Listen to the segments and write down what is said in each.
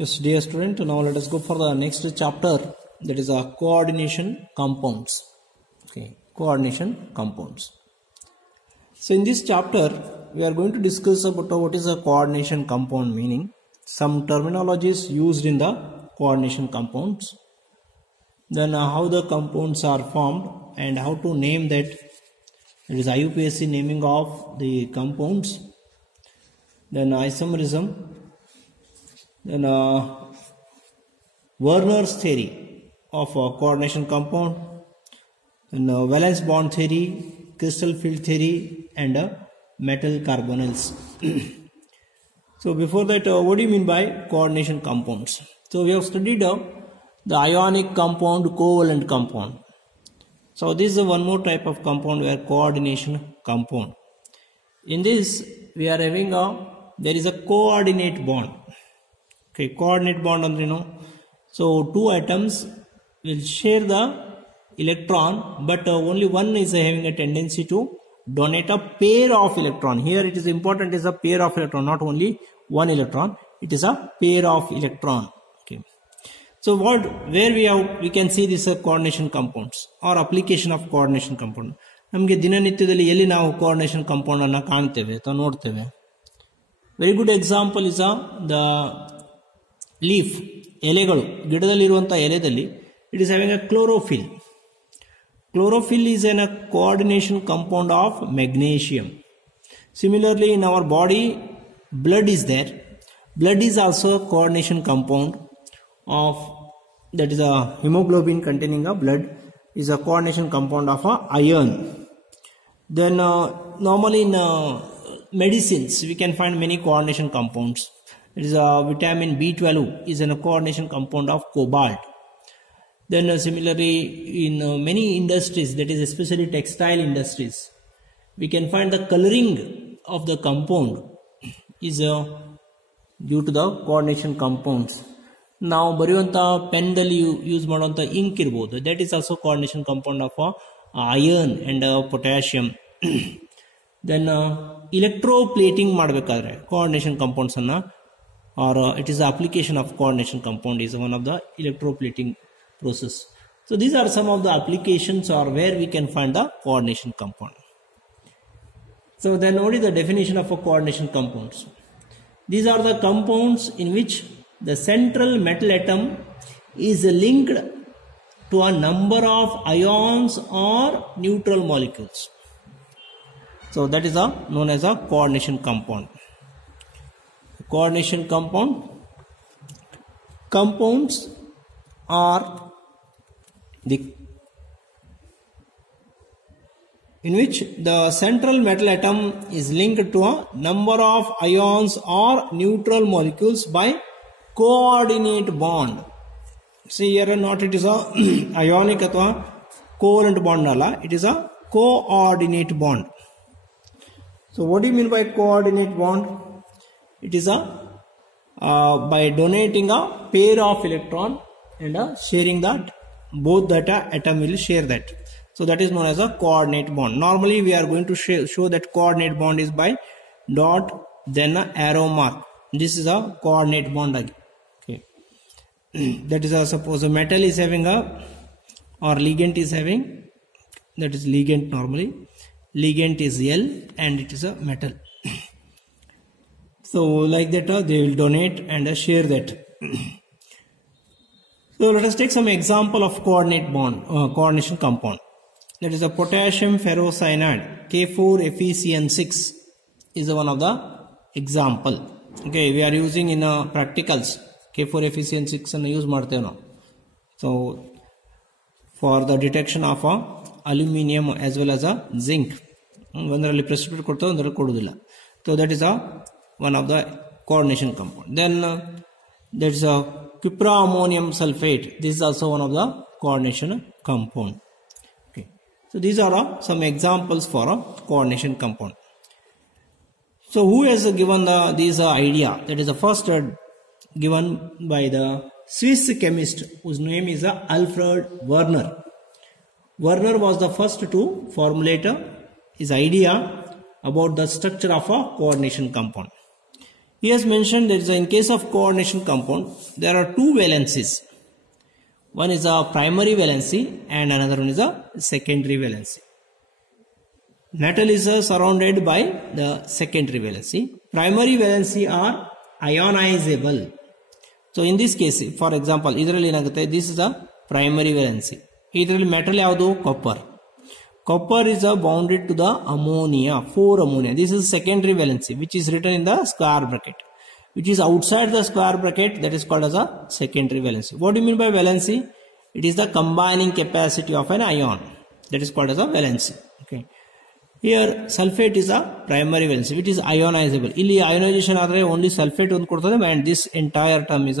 Yes, dear student, now let us go for the next chapter, that is coordination compounds. Okay, coordination compounds. So in this chapter, we are going to discuss about what is a coordination compound meaning, some terminologies used in the coordination compounds, then how the compounds are formed and how to name that. It is IUPAC naming of the compounds, then isomerism, then Werner's theory of coordination compound, then valence bond theory, crystal field theory, and metal carbonyls. So before that, what do you mean by coordination compounds? So we have studied the ionic compound, covalent compound. So this is one more type of compound where coordination compound. In this we are having there is a coordinate bond. Okay, coordinate bond under so two atoms will share the electron, but only one is having a tendency to donate a pair of electron. Here it is important is a pair of electron, not only one electron. It is a pair of electron. Okay. So where we can see this coordination compounds or application of coordination compound. ನಮಗೆ ದಿನನಿತ್ಯದಲ್ಲಿ ಎಲ್ಲಿ ನಾವು coordination compound ಅನ್ನು ಕಾಣ್ತೇವೆ ಅಥವಾ ನೋಡ್ತೇವೆ. Very good example is the leaf, ಎಲೆಗಳು, ಗಿಡದಲ್ಲಿರುವಂತಹ ಎಲೆದಲ್ಲಿ it is having a chlorophyll. Chlorophyll is a coordination compound of magnesium. Similarly, in our body, blood is there. Blood is also a coordination compound of, that is a hemoglobin containing a blood is a coordination compound of a iron. Then normally in medicines we can find many coordination compounds. It is a vitamin B12 is a coordination compound of cobalt. Then similarly in many industries, that is especially textile industries, we can find the coloring of the compound is due to the coordination compounds. Now ಬರೆಯುವಂತ pen ದಲ್ಲಿ use ಮಾಡುವಂತ ink ಇರಬಹುದು, that is also coordination compound of iron and potassium. Then electroplating ಮಾಡಬೇಕಾದ್ರೆ coordination compounds ಅನ್ನ, or it is the application of coordination compound is one of the electroplating process. So these are some of the applications or where we can find the coordination compound. So then what is the definition of a coordination compounds? These are the compounds in which the central metal atom is linked to a number of ions or neutral molecules. So that is known as a coordination compound. Coordination compounds are in which the central metal atom is linked to a number of ions or neutral molecules by coordinate bond. See here, not it is a ionic athwa covalent bond alla, it is a coordinate bond. So what do you mean by coordinate bond? It is by donating a pair of electron and sharing that both that atom will share that. So that is known as a coordinate bond. Normally we are going to show that coordinate bond is by dot then a arrow mark. This is a coordinate bond again. Okay. That is suppose a metal is having or ligand is having, that is ligand normally. Ligand is L and it is a metal. So like that they will donate and share that. So let us take some example of coordination compound. That is a potassium ferrocyanide, K4FeCN6 is one of the example. Okay, we are using in practicals K4FeCN6 and use ಮಾಡ್ತೇವೆ ನಾವು. So for the detection of aluminum as well as zinc, ಒಂದರಲ್ಲಿ precipitate ಕೊಡ್ತೇವೆ, ಒಂದರಲ್ಲಿ ಕೊಡುವುದಿಲ್ಲ. So that is one of the coordination compound. Then there is a cuprammonium sulfate. This is also one of the coordination compound. Okay. So these are some examples for a coordination compound. So who has given these idea? That is the first given by the Swiss chemist whose name is Alfred Werner. Werner was the first to formulate his idea about the structure of a coordination compound. He has mentioned that in case of coordination compound, there are two valencies. One is a primary valency and another one is a secondary valency. Metal is surrounded by the secondary valency. Primary valency are ionizable. So in this case, for example, this is a primary valency. Idರಲ್ಲಿ metal ಯಾವುದು? Copper. Copper is bounded to the ammonia, 4 ammonia. This is secondary valency, which is written in the square bracket. Which is outside the square bracket, that is called as a secondary valency. What do you mean by valency? It is the combining capacity of an ion. That is called as a valency. Okay. Here sulfate is a primary valency, which is ionizable. Illi ionization ಆದರೆ only sulfate ಒಂದು ಕೊಡ್ತದೆ, and this entire term is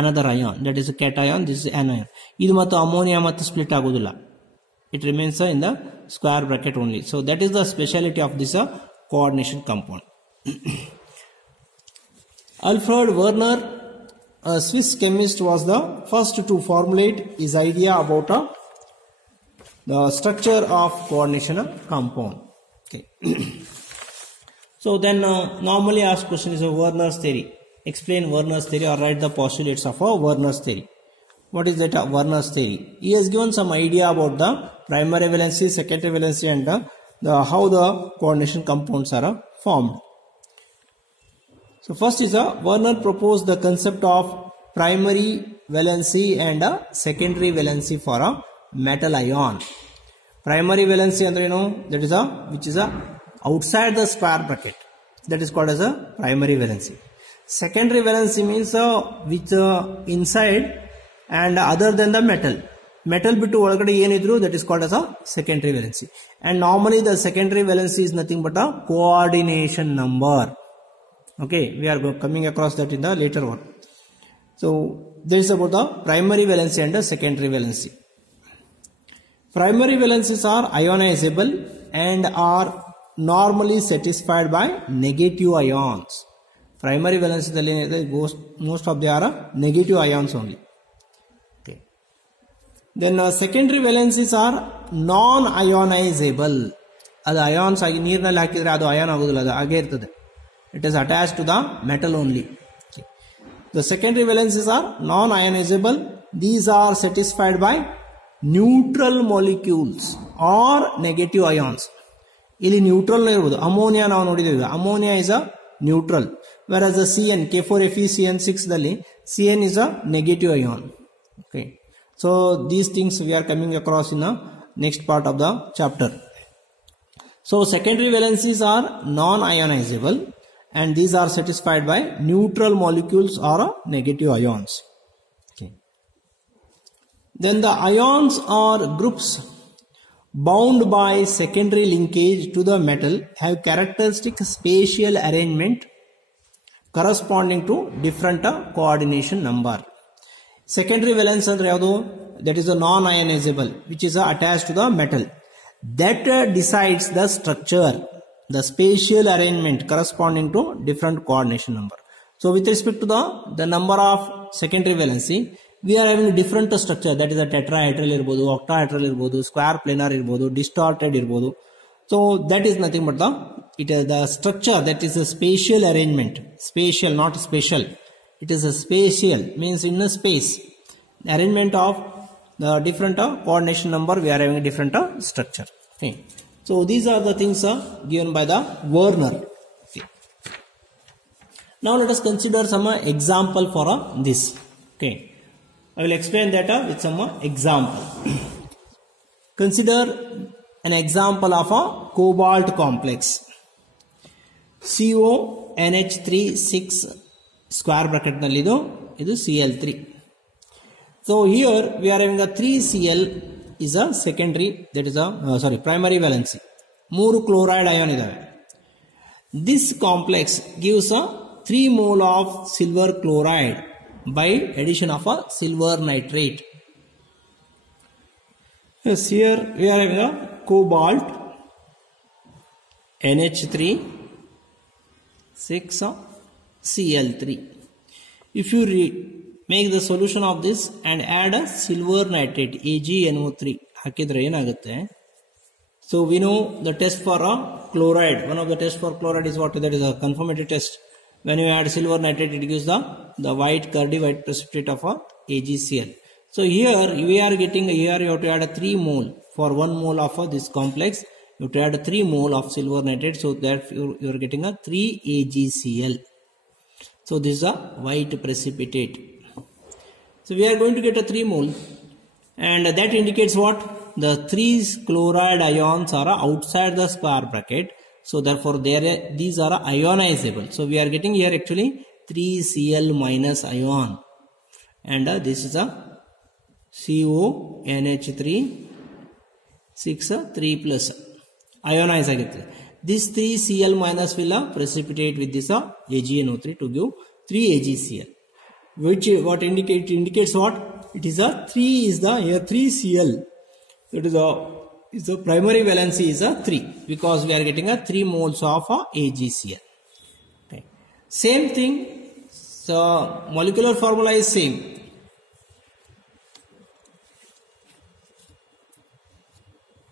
another ion, that is a cation, this is anion. ಇದು ಮತ್ತು ammonia ಮತ್ತು split ಆಗೋದಿಲ್ಲ. It remains in the square bracket only. So that is the speciality of this coordination compound. Alfred Werner, a Swiss chemist, was the first to formulate his idea about the structure of coordination compound. Okay. So then normally asked question is Werner's theory. Explain Werner's theory or write the postulates of Werner's theory. What is that Werner's theory? He has given some idea about the primary valency, secondary valency, and how the coordination compounds are formed. So first is Werner proposed the concept of primary valency and secondary valency for a metal ion. Primary valency andre that is which is outside the square bracket, that is called as a primary valency. Secondary valency means which inside and other than the metal ಬಿಟ್ಟು ಒಳಗಡೆ ಏನಿದ್ರು, that is called as a secondary valency. And normally the secondary valency is nothing but a coordination number. Okay, we are coming across that in the later one. So this is about the primary valency and the secondary valency. Primary valencies are ionizable and are normally satisfied by negative ions. Primary valency most of them are negative ions only. Okay. Then secondary valencies are non-ionizable. ಅದು ions ಆಗಿ ನೀರಿನಲ್ಲಿ ಹಾಕಿದ್ರೆ ಅದು ion ಆಗೋದಿಲ್ಲ, ಅದು ಹಾಗೆ ಇರ್ತದೆ. It is attached to the metal only. Okay. The secondary valencies are non-ionizable. These are satisfied by neutral molecules or negative ions. ಇಲ್ಲಿ ನ್ಯೂಟ್ರಲ್ ಇರಬಹುದು. ಅಮೋನಿಯಾ ನಾವು ನೋಡಿದ್ದೇವೆ, ammonia is a neutral, whereas the CN K4FeCN6 ದಲ್ಲಿ CN is a negative ion. Okay. So these things we are coming across in the next part of the chapter. So secondary valencies are non-ionizable and these are satisfied by neutral molecules or negative ions. Okay. Then the ions or groups bound by secondary linkage to the metal have characteristic spatial arrangement corresponding to different coordination number. Secondary valence andre yadu? That is a non-ionizable, which is attached to the metal. That decides the structure, the spatial arrangement corresponding to different coordination number. So with respect to the number of secondary valency, we are having different structure, that is a tetrahedral irbodu, octahedral irbodu, square planar irbodu, distorted irbodu. So that is nothing but the structure, that is a spatial arrangement. Spatial, not spatial. It is a spatial, means in a space. Arrangement of the different coordination number, we are having a different structure. Okay. So these are the things given by the Werner. Okay. Now let us consider some example for this. Okay. I will explain that with some example. Consider an example of a cobalt complex. CONH3 6 square bracket nallidu idu Cl3. So here we are having a 3Cl is a secondary, that is a primary valency. 3 chloride ion idave. This complex gives a 3 mole of silver chloride by addition of a silver nitrate. Yes, here we are having a cobalt NH3 6 Cl3. If you make the solution of this and add a silver nitrate AgNO3 hakidre enagutte. So we know the test for a chloride. One of the tests for chloride is what? That is a conformity test. When you add silver nitrate, it gives the white curdy white precipitate of a AgCl. So here we are getting, here you have to add 3 mole for 1 mole of this complex. You have to add 3 mole of silver nitrate, so that you are getting a 3 AgCl. So this is a white precipitate. So we are going to get a 3 mole, and that indicates what? The 3 chloride ions are outside the square bracket. So therefore these are ionizable. So we are getting here actually 3Cl minus ion, and this is a CONH3 6 3 plus ionize agutte. This 3Cl minus will precipitate with this AgNO3 to give 3 AgCl, which what indicates what? It is a 3 is the here 3Cl. That is the primary valency is a 3, because we are getting a 3 moles of AgCl. Okay. Same thing. So molecular formula is same.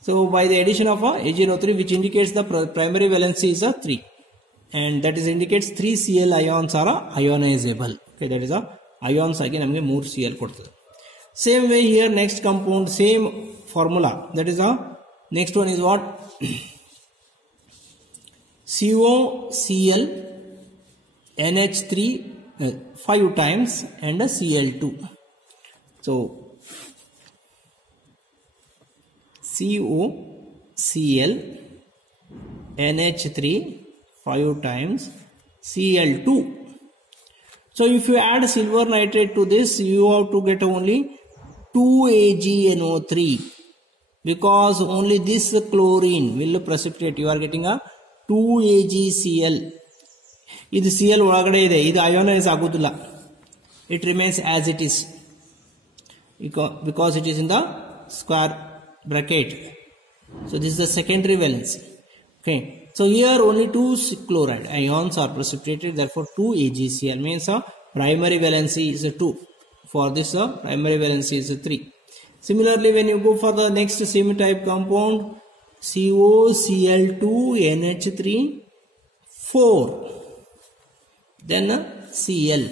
So by the addition of AgNO3, which indicates the primary valency is a 3, and that is indicates 3 Cl ions are ionizable. Okay, that is a ions again nಮಗೆ 3 Cl ಕೊಡ್ತದೆ. Same way here, next compound, same formula. That is next one is what? COCl NH3 5 times and Cl2. So COCl NH3 5 times Cl2. So if you add silver nitrate to this, you have to get only 2 AgNO3, because only this chlorine will precipitate. You are getting a 2 AgCl. This Cl ಒಳಗಡೆ ಇದೆ, ಇದು ionize ಆಗುವುದಿಲ್ಲ. It remains as it is, because it is in the square bracket. So this is the secondary valency. Okay. So here only 2 chloride ions are precipitated, therefore 2 AgCl means primary valency is 2. For this primary valency is 3. Similarly, when you go for the next same type compound, COCl2 NH3 4, then Cl.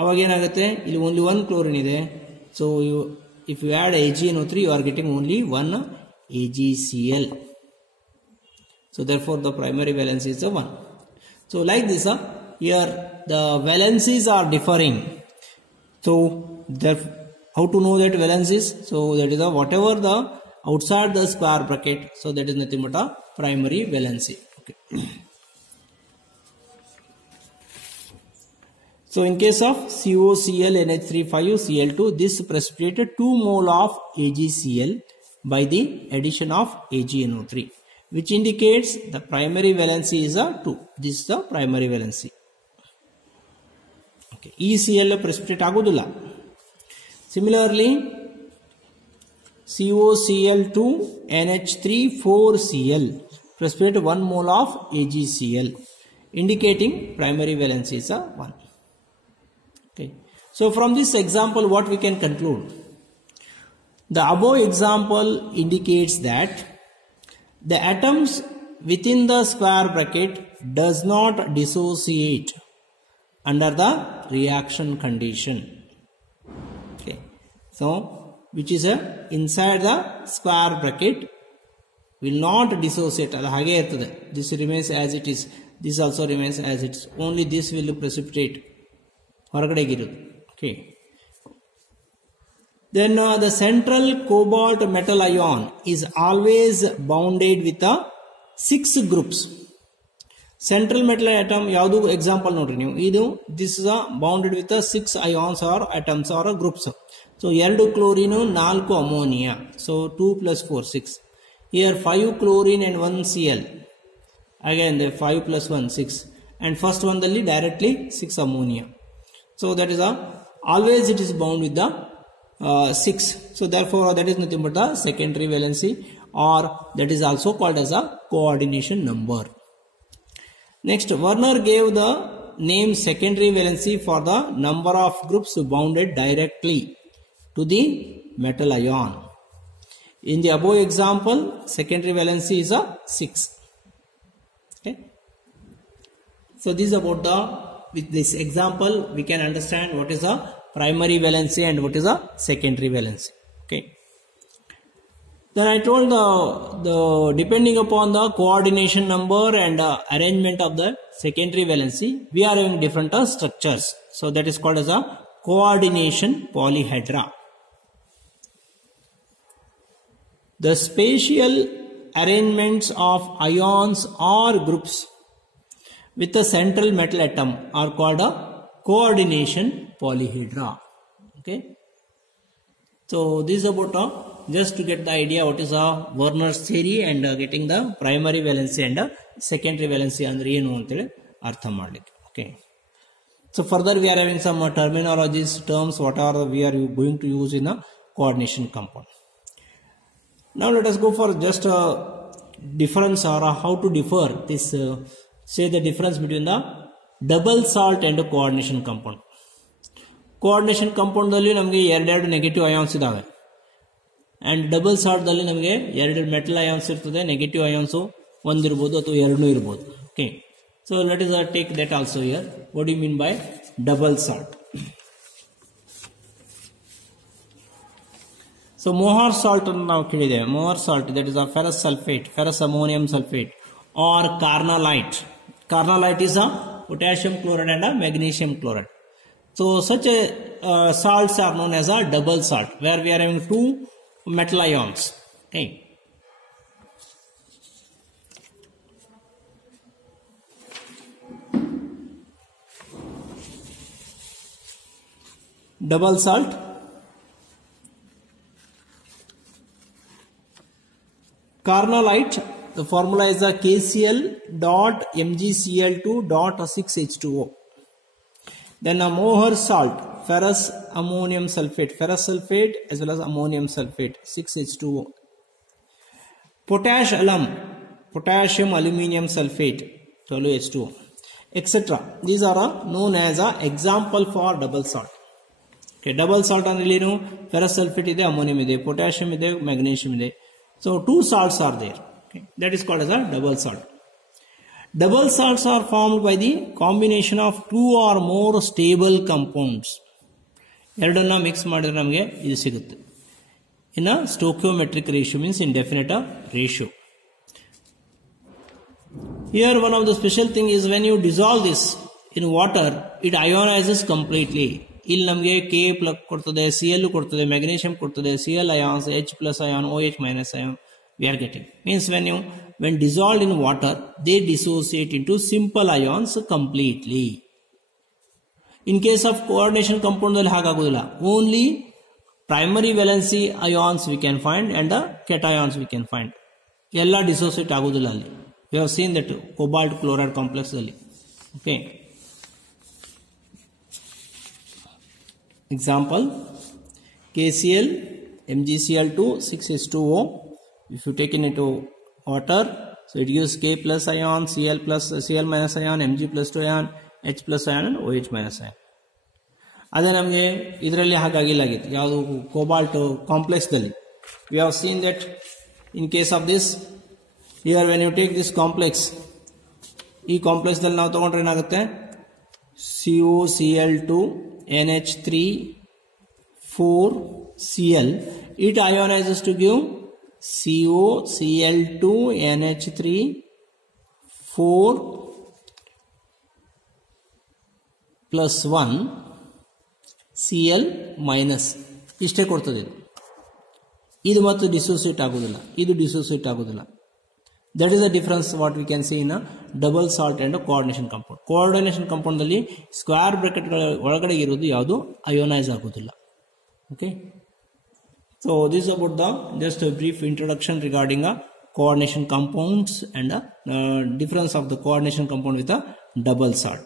ಅವಾಗ ಏನಾಗುತ್ತೆ, ಇಲ್ಲಿ only 1 chlorine ಇದೆ. So if you add AgNO3, you are getting only 1 AgCl. So therefore the primary valency is 1. So like this, here the valencies are differing. So how to know that valencies? So that is whatever the outside the square bracket, so that is nothing but a primary valency. Okay. So in case of COCl NH3 Cl2, this precipitated 2 mole of AgCl by the addition of AgNO3, which indicates the primary valency is 2. This is the primary valency. Okay. Cl precipitate agudilla. Similarly, COCl2 NH3 4Cl precipitate 1 mole of AgCl, indicating primary valency is 1. Okay. So from this example, what we can conclude? The above example indicates that the atoms within the square bracket does not dissociate under the reaction condition. Okay. So which is inside the square bracket will not dissociate. This remains as it is. This also remains as it is. Only this will precipitate. Okay. Then the central cobalt metal ion is always bounded with 6 groups. Central metal atom yaudu example nodri ನೀವು ಇದು this is bounded with 6 ions or atoms or groups. So 2 chlorine 4 ammonia, so 2 plus 4 6. Here 5 chlorine and 1 Cl, again the 5 plus 1 6, and first one dalli directly 6 ammonia. So that is always it is bound with the 6. So therefore that is nothing but the secondary valency, or that is also called as a coordination number. Next, Werner gave the name secondary valency for the number of groups bounded directly to the metal ion. In the above example, secondary valency is 6. Okay. So this is about with this example we can understand what is a primary valency and what is a secondary valency. Okay. Then I told the depending upon the coordination number and arrangement of the secondary valency, we are having different structures. So that is called as a coordination polyhedra. The spatial arrangements of ions or groups with a central metal atom are called a coordination polyhedra. Okay. So this is about just to get the idea what is Werner's theory and getting the primary valency and secondary valency andre ಏನು ಅಂತೇಳಿ ಅರ್ಥ ಮಾಡಲಿಕ್ಕೆ. Okay. So further we are having some terminologies, terms, whatever we are going to use in a coordination compound. Now let us go for just a difference or how to differ this. Say the difference between the double salt and coordination compound. Coordination compound dalli namage ಎರಡು negative ions ಇದಾವೆ and double salt dalli namage ಎರಡು metal ions ಇರ್ತದೆ. Negative ions ಒಂದಿರಬಹುದು ಅಥವಾ ಎರಡೂ ಇರಬಹುದು. Okay, so let us take that also here. What do you mean by double salt? So Mohr salt ಅನ್ನು ನಾವು ಕೇಳಿದ್ದೇವೆ. Mohr salt, that is a ferrous sulfate, ferrous ammonium sulfate, or carnallite. Carnallite is a potassium chloride and a magnesium chloride. So such salts are known as a double salt, where we are having two metal ions. Okay. Double salt. Carnallite, the formula is a KCl dot MgCl2 dot 6H2O. Then a Mohr salt, ferrous ammonium sulfate, ferrous sulfate as well as ammonium sulfate, 6H2O. Potash alum, potassium aluminium sulfate, 12H2O, etc. These are known as a example for double salt. Okay, double salt ಅಂದ್ರೆ ಏನು? ferrous sulfate ಇದೆ, ammonium ಇದೆ, potassium ಇದೆ, magnesium ಇದೆ. So two salts are there. Okay, that is called as a double salt. Double salts are formed by the combination of two or more stable compounds. ಎರಡನ್ನ mix ಮಾಡಿದ್ರೆ ನಮಗೆ ಇದು ಸಿಗುತ್ತೆ. In a stoichiometric ratio means indefinite ratio. Here one of the special thing is when you dissolve this in water, it ionizes completely. ಇಲ್ಲಿ ನಮಗೆ K plus ಕೊಡ್ತದೆ, Cl ಕೊಡ್ತದೆ, magnesium ಕೊಡ್ತದೆ, Cl ions, H plus ion, OH minus ion we are getting. Means when dissolved in water, they dissociate into simple ions completely. In case of coordination compound ಅಲ್ಲಿ ಹಾಗಾಗುವುದಿಲ್ಲ. Only primary valency ions we can find and the cations we can find. ಎಲ್ಲ dissociate ಆಗುವುದಿಲ್ಲ ಅಲ್ಲಿ. We have seen that cobalt chloride complex ಅಲ್ಲಿ. Okay. Example, KCl, MgCl2, 6H2O. If you take it into water, so it gives K plus ion, Cl minus ion, Mg plus 2 ion, H plus ion and OH minus ion. ಅದೇ ನಮಗೆ ಇದರಲ್ಲಿ ಹಾಗಾಗಿಲ್ಲಾಗಿತ್ತು ಯಾವುದು cobalt complex ದಲ್ಲಿ. We have seen that in case of this, here when you take this complex, ಈ complex ದಲ್ಲಿ ನಾವು ತಗೊಂಡ್ರೆ ಏನಾಗುತ್ತೆ? COCl2 NH3 4Cl, it ionizes to give COCl2 NH3 4 plus 1 Cl minus ಇಷ್ಟೇ ಕೊಡ್ತದೆ. ಇದು ಮತ್ತು ಡಿಸೋಸಿಯೇಟ್ ಆಗುವುದಿಲ್ಲ, ಇದು ಡಿಸೋಸಿಯೇಟ್ ಆಗುವುದಿಲ್ಲ. That is the difference what we can see in a double salt and a coordination compound. Coordination compound ದಲ್ಲಿ square bracket ಒಳಗಡೆ ಇರೋದು ಯಾವುದು ಅಯೋನೈಸ್ ಆಗುವುದಿಲ್ಲ. Okay. So this is about the just a brief introduction regarding coordination compounds and difference of the coordination compound with a double salt.